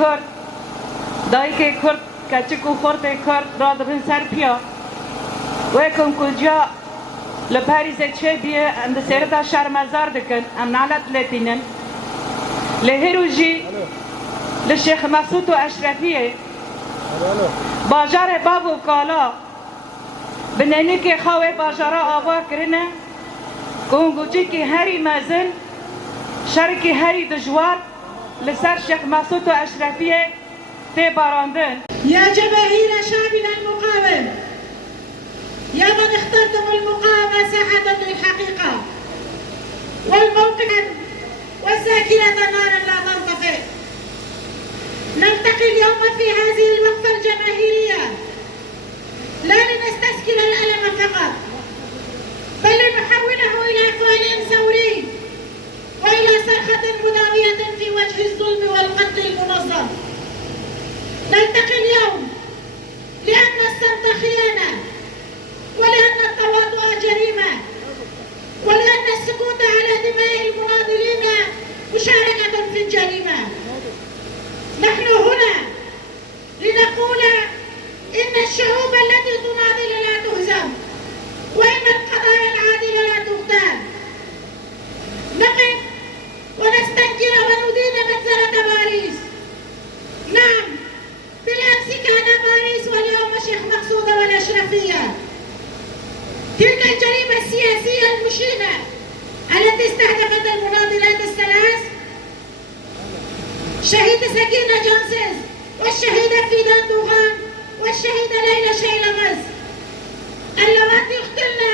کرد دایک کرد کچک و خورد کرد را دبن سر پیا ویکم کجا لپاریز چه بیه اند سردا شرمزار دکن ام نالت لتینن لهروجی لشیخ مسعود و اشرفیه باجار باب و کالا بنانی که خواه باجارا آوا کرنه گونگوچی که هری مزن شرکی هری دجوار لسر شیخ مسعود و اشرفیه تی باراندن. يا جماهير شعبنا المقاوم، يا من اخترتم المقاومة ساحة للحقيقة والموقف والذاكرة نارا لا تنطفئ. نلتقي اليوم في هذه الوقفة الجماهيرية لا لنستسكر الألم فقط، بل لنحوله إلى فعل ثوري وإلى صرخة مداوية في وجه الظلم والقتل المنظم. نلتقي اليوم لأن الصمت خيانة، ولأن التواضع جريمة، ولأن السكوت على دماء المناضلين مشاركة في الجريمة. نحن هنا لنقول إن الشعوب التي تناضل لا تهزم، وإن القضايا العادلة لا تغتال. نقف ونستنكر وندين مجزرة باريس. نعم، بالأمس كان باريس واليوم شيخ مقصودة والأشرفية. تلك الجريمة السياسية المشينة التي استهدفت المناضلات الثلاث شهيد سكينة جونسز والشهيدة فيدان دوغان والشهيدة ليلى شيلمز اللواتي اقتلن